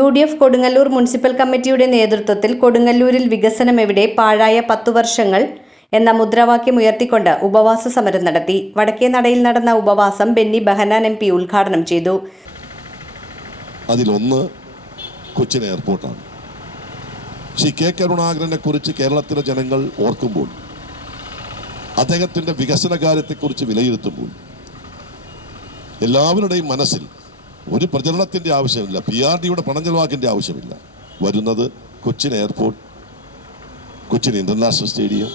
UDF Kodungallur municipal കമ്മിറ്റിയുടെ നേതൃത്വത്തിൽ കൊടുങ്ങല്ലൂരിൽ വികസനം എവിടെ പാഴായ 10 വർഷങ്ങൾ എന്ന മുദ്രാവാക്യം ഉയർത്തിക്കൊണ്ട് ഉപവാസ സമരം നടത്തി. വടക്കേനടയിൽ നടന്ന ഉപവാസം ബെന്നി ബെഹനാൻ MP ഉദ്ഘാടനം ചെയ്തു. അതിലൊന്ന് കൊച്ചിൻ എയർപോർട്ടാണ്. ശ്രീ കെ കരുണാകരനെ കുറിച്ച് കേരളത്തിലെ ജനങ്ങൾ ഓർക്കുമ്പോൾ, അദ്ദേഹത്തിൻ്റെ വികസന കാര്യത്തെക്കുറിച്ച് വിലയിരുത്തുമ്പോൾ എല്ലാവരുടെയും മനസ്സിൽ ഒരു പ്രചരണത്തിൻ്റെ ആവശ്യമില്ല, PRDയുടെ പണം ചെലവാക്കിൻ്റെ ആവശ്യമില്ല. വരുന്നത് Cochin airport, Cochin international stadium,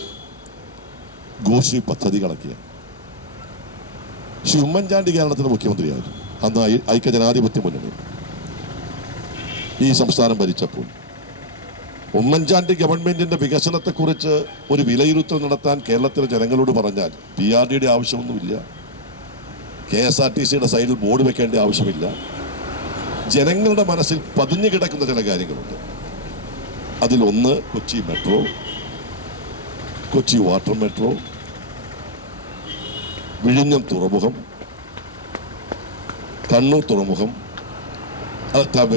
Goshree പദ്ധതികളൊക്കെയാണ്. Shri Oommen Chandy കേരളത്തിൻ്റെ മുഖ്യമന്ത്രിയായിരുന്നു. അന്ന് ഐക്യജനാധിപത്യ മുന്നണി ഈ സംസ്ഥാനം ഭരിച്ചപ്പോൾ ഉമ്മൻചാണ്ടി ഗവൺമെൻറ്റിൻ്റെ വികസനത്തെക്കുറിച്ച് ഒരു വിലയിരുത്തൽ നടത്താൻ കേരളത്തിലെ ജനങ്ങളോട് പറഞ്ഞാൽ PRDയുടെ ആവശ്യമൊന്നുമില്ല, KSRTCയുടെ സൈഡിൽ ബോർഡ് വെക്കേണ്ട ആവശ്യമില്ല. ജനങ്ങളുടെ മനസ്സിൽ പതിഞ്ഞു കിടക്കുന്ന ചില കാര്യങ്ങളുണ്ട്. അതിലൊന്ന് Kochi metro, Kochi water metro, വിഴിഞ്ഞം തുറമുഖം, കണ്ണൂർ തുറമുഖം,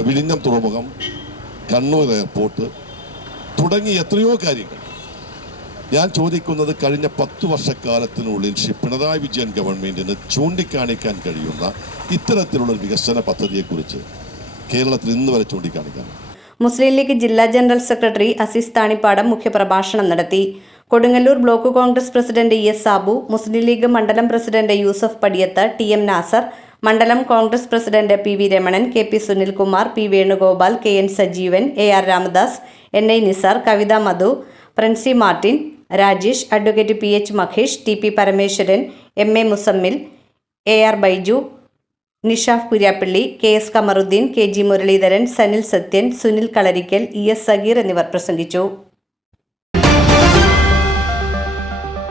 വിഴിഞ്ഞം തുറമുഖം, കണ്ണൂർ എയർപോർട്ട് തുടങ്ങി എത്രയോ കാര്യങ്ങൾ. ഞാൻ ചോദിക്കുന്നത്, കഴിഞ്ഞ 10 വർഷക്കാലത്തിനുള്ളിൽ ശ്രീ പിണറായി വിജയൻ ഗവൺമെൻറ്റിന് ചൂണ്ടിക്കാണിക്കാൻ കഴിയുന്ന ഇത്തരത്തിലുള്ള വികസന പദ്ധതിയെക്കുറിച്ച് കേരളത്തിൽ ഇന്ന് വരെ ചൂണ്ടിക്കാണിക്കാൻ. മുസ്ലിം ലീഗ് ജില്ലാ ജനറൽ സെക്രട്ടറി അസീസ് താണിപ്പാടം മുഖ്യപ്രഭാഷണം നടത്തി. Kodungallur block Congress president ES Sabu, Muslim League മണ്ഡലം പ്രസിഡന്റ് യൂസഫ് പടിയത്ത്, TM നാസർ, മണ്ഡലം Congress president PV Ramanan, KP Sunilkumar, P Venugopal, KN Sajeevan, AR Ramadas, NI Nisar, Kavitha Madhu, Princy Martin, Rajesh, advocate PH Mahesh, TP Parameswaran, MA Muzammil, AR Baiju, Nishaf Kuriappally, KS Kamaruddin, KG Muraleedharan, Sanil Sathyan, Sunil Kalarikkal, ES Sagir എന്നിവർ പ്രസംഗിച്ചു.